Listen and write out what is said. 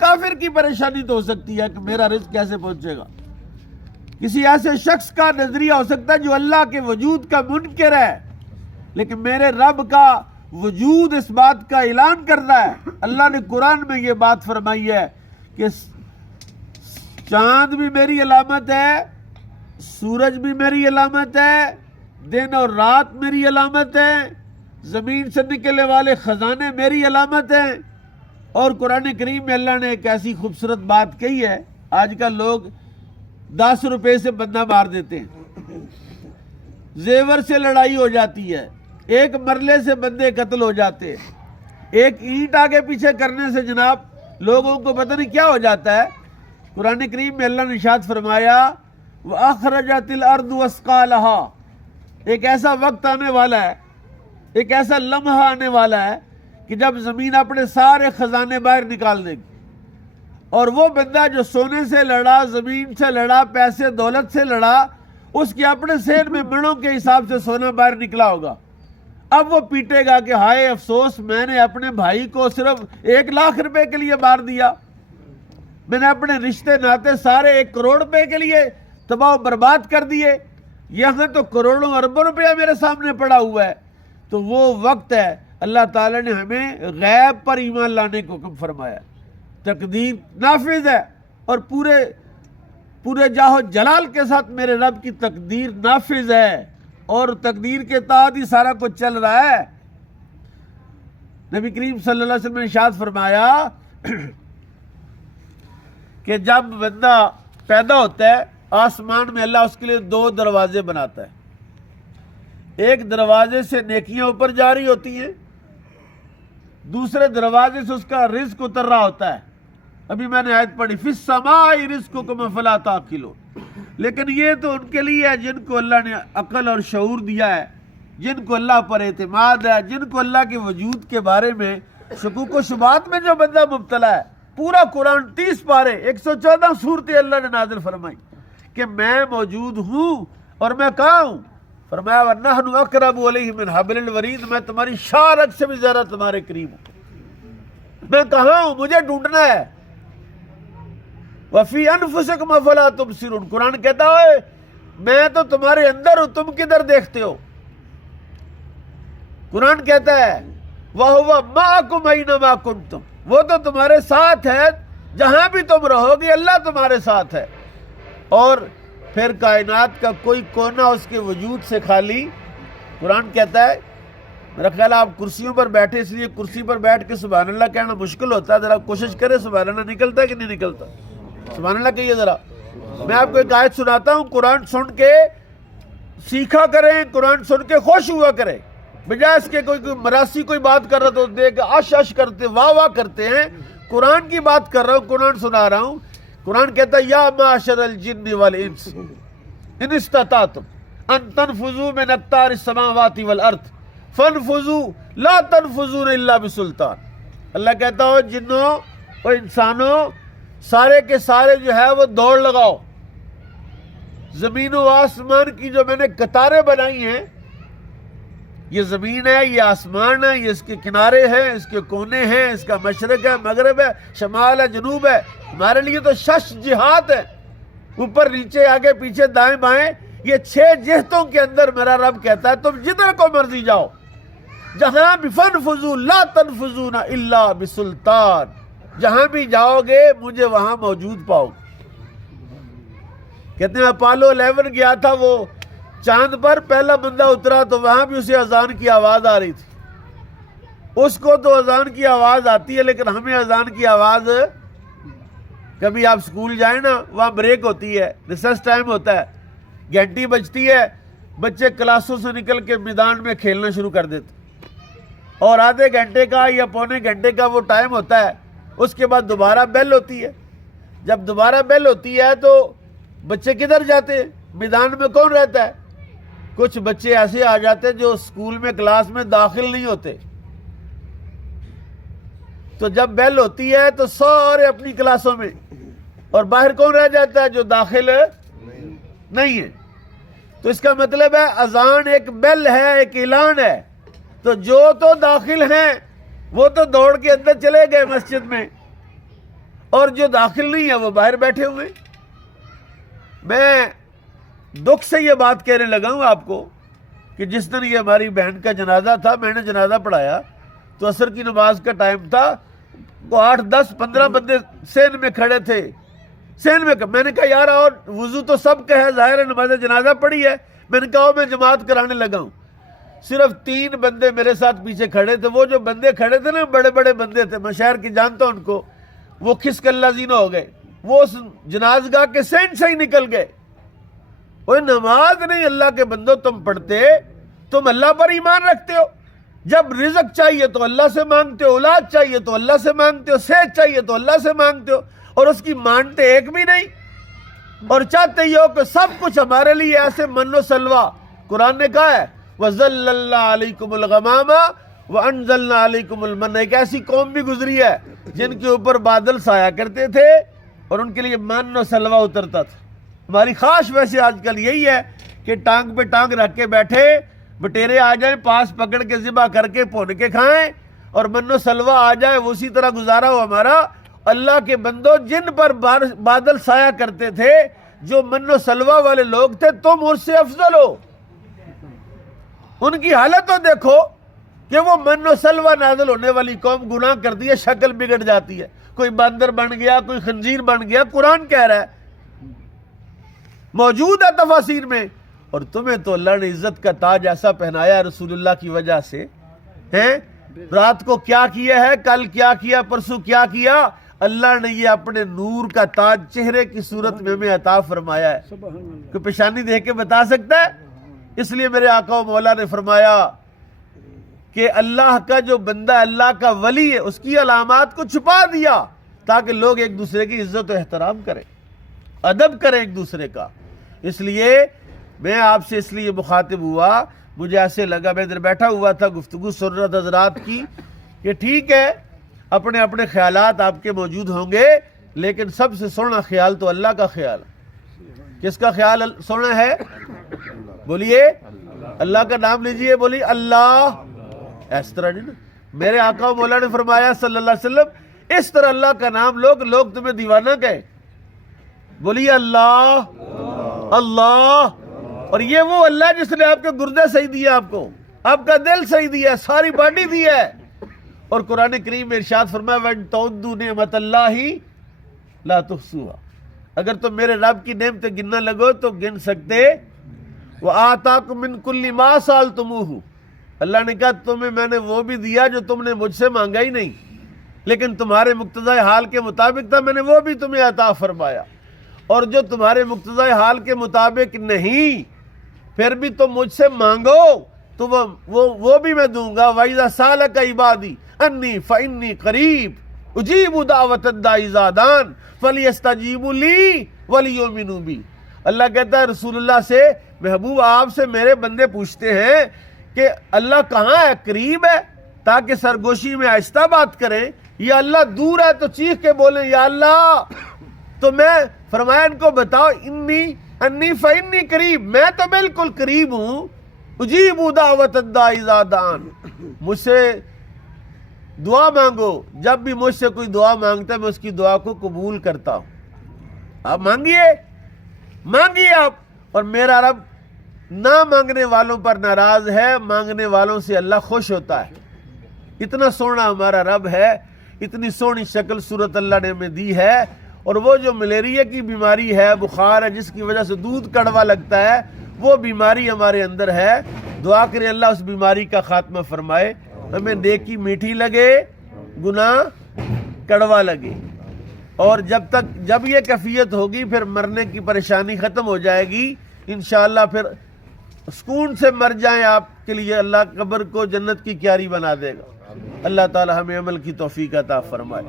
کافر کی پریشانی تو ہو سکتی ہے کہ میرا رزق کیسے پہنچے گا. کسی ایسے شخص کا نظریہ ہو سکتا ہے جو اللہ کے وجود کا منکر ہے، لیکن میرے رب کا وجود اس بات کا اعلان کرتا ہے. اللہ نے قرآن میں یہ بات فرمائی ہے کہ چاند بھی میری علامت ہے، سورج بھی میری علامت ہے، دن اور رات میری علامت ہے، زمین سے نکلنے والے خزانے میری علامت ہیں. اور قرآن کریم میں اللہ نے ایک ایسی خوبصورت بات کہی ہے. آج کل لوگ 10 روپے سے بندہ مار دیتے ہیں، زیور سے لڑائی ہو جاتی ہے، ایک مرلے سے بندے قتل ہو جاتے ہیں، ایک اینٹ آگے پیچھے کرنے سے جناب لوگوں کو پتہ نہیں کیا ہو جاتا ہے. قرآن کریم میں اللہ نے ارشاد فرمایا وَأَخْرَجَتِ الْأَرْضُ وَأَثْقَالَهَا، ایک ایسا وقت آنے والا ہے، ایک ایسا لمحہ آنے والا ہے کہ جب زمین اپنے سارے خزانے باہر نکال دے گی، اور وہ بندہ جو سونے سے لڑا، زمین سے لڑا، پیسے دولت سے لڑا، اس کے اپنے سین میں منوں کے حساب سے سونا باہر نکلا ہوگا. اب وہ پیٹے گا کہ ہائے افسوس، میں نے اپنے بھائی کو صرف 1 لاکھ روپے کے لیے مار دیا، میں نے اپنے رشتے ناتے سارے 1 کروڑ روپے کے لیے تباہ و برباد کر دیے. یہاں تو کروڑوں اربوں روپیہ میرے سامنے پڑا ہوا ہے. تو وہ وقت ہے، اللہ تعالیٰ نے ہمیں غیب پر ایمان لانے کو حکم فرمایا. تقدیر نافذ ہے، اور پورے جاہ جلال کے ساتھ میرے رب کی تقدیر نافذ ہے، اور تقدیر کے تحت ہی سارا کچھ چل رہا ہے. نبی کریم صلی اللہ علیہ وسلم نے ارشاد فرمایا کہ جب بندہ پیدا ہوتا ہے، آسمان میں اللہ اس کے لیے 2 دروازے بناتا ہے. ایک دروازے سے نیکیاں اوپر جاری ہوتی ہیں، دوسرے دروازے سے اس کا رزق اتر رہا ہوتا ہے. ابھی میں نے آیت پڑھی فِي السَّمَاءِ رِزْقُكُمْ فَلَا تَعْقِلُونَ. لیکن یہ تو ان کے لیے ہے جن کو اللہ نے عقل اور شعور دیا ہے، جن کو اللہ پر اعتماد ہے، جن کو اللہ کے وجود کے بارے میں شکوک و شبہات میں جو بندہ مبتلا ہے. پورا قرآن 30 پارے 114 صورتیں اللہ نے نازل فرمائی کہ میں موجود ہوں اور میں کہاں ہوں. فرمایا وَنَحْنُ أَقْرَبُ إِلَيْهِ مِنْ حَبْلِ الْوَرِيدِ، میں تمہاری شارک سے بھی زیادہ تمہارے قریب ہوں. میں کہاں ہوں، مجھے ڈھونڈنا ہے. وَفِي أَنفُسِكُمْ أَفَلَا تُبْصِرُونَ، قرآن کہتا ہے میں تو تمہارے اندر ہوں، تم کدھر دیکھتے ہو. قرآن کہتا ہے وَهُوَ مَعَكُمْ أَيْنَمَا كُنتُمْ، وہ تو تمہارے ساتھ ہے جہاں بھی تم رہو گے، اللہ تمہارے ساتھ ہے. اور پھر کائنات کا کوئی کونا اس کے وجود سے خالی. قرآن کہتا ہے، میرا خیال ہے آپ کرسیوں پر بیٹھے، اس لیے کرسی پر بیٹھ کے سبحان اللہ کہنا مشکل ہوتا ہے. ذرا کوشش کرے سبحان اللہ نکلتا ہے کہ نہیں نکلتا؟ سبحان اللہ کہیے ذرا. میں آپ کو ایک آیت سناتا ہوں، قرآن سن کے سیکھا کریں، قرآن سن کے خوش ہوا کریں، بجائے اس کے کوئی مراسی کوئی بات کر رہا تو دیکھ اش اش کرتے واہ واہ کرتے ہیں. قرآن کی بات کر رہا ہوں، قرآن سنا رہا ہوں. قرآن کہتا ہے یا معاشر الجن والانس ان استطعتم ان تنفذوا من اقطار السماوات والارض فانفذوا لا تنفذون الا بسلطان. اللہ کہتا ہو جنوں اور انسانوں سارے کے سارے جو ہے وہ دوڑ لگاؤ. زمین و آسمان کی جو میں نے قطاریں بنائی ہیں، یہ زمین ہے، یہ آسمان ہے، یہ اس کے کنارے ہیں، اس کے کونے ہیں، اس کا مشرق ہے، مغرب ہے، شمال ہے، جنوب ہے. ہمارے لیے تو 6 جہات ہیں، اوپر نیچے آگے پیچھے دائیں بائیں. یہ 6 جہتوں کے اندر میرا رب کہتا ہے تم جدھر کو مرضی جاؤ، جہاں بھی فانفذوا لا تنفذون الا بسلطان، جہاں بھی جاؤ گے مجھے وہاں موجود پاؤ گے. کہتے ہیں اپولو 11 گیا تھا، وہ چاند پر پہلا بندہ اترا تو وہاں بھی اسے اذان کی آواز آ رہی تھی. اس کو تو اذان کی آواز آتی ہے، لیکن ہمیں اذان کی آواز، کبھی آپ سکول جائیں نا، وہاں بریک ہوتی ہے، ریسیس ٹائم ہوتا ہے، گھنٹی بجتی ہے، بچے کلاسوں سے نکل کے میدان میں کھیلنا شروع کر دیتے، اور آدھے گھنٹے کا یا پونے گھنٹے کا وہ ٹائم ہوتا ہے. اس کے بعد دوبارہ بیل ہوتی ہے. جب دوبارہ بیل ہوتی ہے تو بچے کدھر جاتے ہیں؟ میدان میں کون رہتا ہے؟ کچھ بچے ایسے آ جاتے ہیں جو اسکول میں کلاس میں داخل نہیں ہوتے. تو جب بیل ہوتی ہے تو سارے اپنی کلاسوں میں، اور باہر کون رہ جاتا ہے؟ جو داخل نہیں ہے. تو اس کا مطلب ہے اذان ایک بیل ہے، ایک اعلان ہے. تو جو تو داخل ہیں وہ تو دوڑ کے اندر چلے گئے مسجد میں، اور جو داخل نہیں ہے وہ باہر بیٹھے ہوئے۔ میں دکھ سے یہ بات کہنے لگا ہوں آپ کو کہ جس دن یہ ہماری بہن کا جنازہ تھا، میں نے جنازہ پڑھایا تو عصر کی نماز کا ٹائم تھا، 8 10 15 بندے سین میں کھڑے تھے، سین میں نے کہا یار اور وضو تو سب کا ہے، ظاہر ہے نماز جنازہ پڑھی ہے، میں نے کہا میں جماعت کرانے لگا ہوں۔ صرف 3 بندے میرے ساتھ پیچھے کھڑے تھے، وہ جو بندے کھڑے تھے نا بڑے بڑے بندے تھے، میں شہر کی جانتا ہوں ان کو، وہ کھس کلہ زینہ ہو گئے، وہ اس جنازگاہ کے سین سے ہی نکل گئے۔ وہ نماز نہیں اللہ کے بندو تم پڑھتے، تم اللہ پر ایمان رکھتے ہو، جب رزق چاہیے تو اللہ سے مانگتے ہو، اولاد چاہیے تو اللہ سے مانگتے ہو، صحت چاہیے تو اللہ سے مانگتے ہو، اور اس کی مانتے ایک بھی نہیں، اور چاہتے ہی ہو کہ سب کچھ ہمارے لیے ایسے من و سلوہ۔ قرآن نے کہا ہے وَظَلَّلْنَا عَلَيْكُمُ الْغَمَامَ وَأَنزَلْنَا عَلَيْكُمُ الْمَنَّ، ایک ایسی قوم بھی گزری ہے جن کے اوپر بادل سایہ کرتے تھے اور ان کے لیے من و سلوہ اترتا تھا۔ ہماری خواہش ویسے آج کل یہی ہے کہ ٹانگ پہ ٹانگ رکھ کے بیٹھے، بٹیرے آ جائیں پاس پکڑ کے ذبح کر کے بھون کے کھائیں اور من و سلوہ آ جائے، وہ اسی طرح گزارا ہو ہمارا۔ اللہ کے بندو جن پر بادل سایہ کرتے تھے، جو من و سلوہ والے لوگ تھے، تم اس سے افضل ہو۔ ان کی حالت تو دیکھو کہ وہ من و سلوہ نازل ہونے والی قوم گناہ کرتی ہے، شکل بگڑ جاتی ہے، کوئی باندر بن گیا، کوئی خنزیر بن گیا، قرآن کہہ رہا ہے، موجود ہے تفاسیر میں۔ اور تمہیں تو اللہ نے عزت کا تاج ایسا پہنایا رسول اللہ کی وجہ سے، ہیں رات کو کیا کیا ہے، کل کیا کیا، پرسوں کیا کیا، اللہ نے یہ اپنے نور کا تاج چہرے کی صورت میں ہمیں عطا فرمایا ہے۔ کوئی پیشانی دیکھ کے بتا سکتا ہے؟ اس لیے میرے آقا و مولا نے فرمایا کہ اللہ کا جو بندہ اللہ کا ولی ہے، اس کی علامات کو چھپا دیا تاکہ لوگ ایک دوسرے کی عزت و احترام کریں، ادب کریں ایک دوسرے کا۔ اس لیے میں آپ سے اس لیے مخاطب ہوا، مجھے ایسے لگا، میں ادھر بیٹھا ہوا تھا گفتگو سن رہا تھا حضرات کی، کہ ٹھیک ہے اپنے اپنے خیالات آپ کے موجود ہوں گے، لیکن سب سے سونا خیال تو اللہ کا خیال ہے۔ کس کا خیال سونا ہے؟ بولیے اللہ کا نام لیجئے، بولیے اللہ۔ اس طرح نہیں نا، میرے آقا و مولا نے فرمایا صلی اللہ علیہ وسلم، اس طرح اللہ کا نام لوگ تمہیں دیوانہ کہے، بولیے اللہ اللہ۔ اور یہ وہ اللہ جس نے آپ کے گردے صحیح دیا، آپ کو آپ کا دل صحیح دیا، ساری باڈی دی ہے۔ اور قرآن کریم میں ارشاد فرمایا وَإِن تَعُدُّوا نِعْمَتَ اللَّهِ لَا تُحْصُوهَا، اگر تم میرے رب کی نعمتیں گننا لگو تو گن سکتے۔ وَآتَاكُم مِّن كُلِّ مَا سَأَلْتُمُوهُ، اللہ نے کہا تمہیں میں نے وہ بھی دیا جو تم نے مجھ سے مانگا ہی نہیں، لیکن تمہارے مقتضی حال کے مطابق تھا، میں نے وہ بھی تمہیں عطا فرمایا، اور جو تمہارے مقتضی حال کے مطابق نہیں پھر بھی تم مجھ سے مانگو تو وہ بھی میں دوں گا۔ وَإِذَا سَأَلَكَ عِبَادِي أَنِّي فَإِنِّي قَرِيبٌ أُجِيبُ دَعْوَةَ الدَّاعِ إِذَا دَعَانِ فَلْيَسْتَجِيبُوا لِي وَلْيُؤْمِنُوا بِي۔ اللہ کہتا ہے رسول اللہ سے، محبوب آپ سے میرے بندے پوچھتے ہیں کہ اللہ کہاں ہے، قریب ہے تاکہ سرگوشی میں آہستہ بات کریں، یا اللہ دور ہے تو چیخ کے بولیں یا اللہ؟ تو میں فرمایا ان کو بتاؤ انی فإنی قریب، میں تو بالکل قریب ہوں، اجیب دعوت الداعی اذا دعان، مجھ سے دعا مانگو، جب بھی مجھ سے کوئی دعا مانگتا ہے میں اس کی دعا کو قبول کرتا ہوں۔ آپ مانگیے آپ، اور میرا رب نہ مانگنے والوں پر ناراض ہے، مانگنے والوں سے اللہ خوش ہوتا ہے۔ اتنا سونا ہمارا رب ہے، اتنی سونی شکل صورت اللہ نے ہمیں دی ہے، اور وہ جو ملیریا کی بیماری ہے، بخار ہے، جس کی وجہ سے دودھ کڑوا لگتا ہے، وہ بیماری ہمارے اندر ہے، دعا کریں اللہ اس بیماری کا خاتمہ فرمائے، ہمیں نیکی میٹھی لگے، گناہ کڑوا لگے، اور جب یہ کیفیت ہوگی پھر مرنے کی پریشانی ختم ہو جائے گی انشاءاللہ، پھر سکون سے مر جائیں آپ کے لیے اللہ قبر کو جنت کی کیاری بنا دے گا۔ اللہ تعالی ہمیں عمل کی توفیق عطا فرمائے۔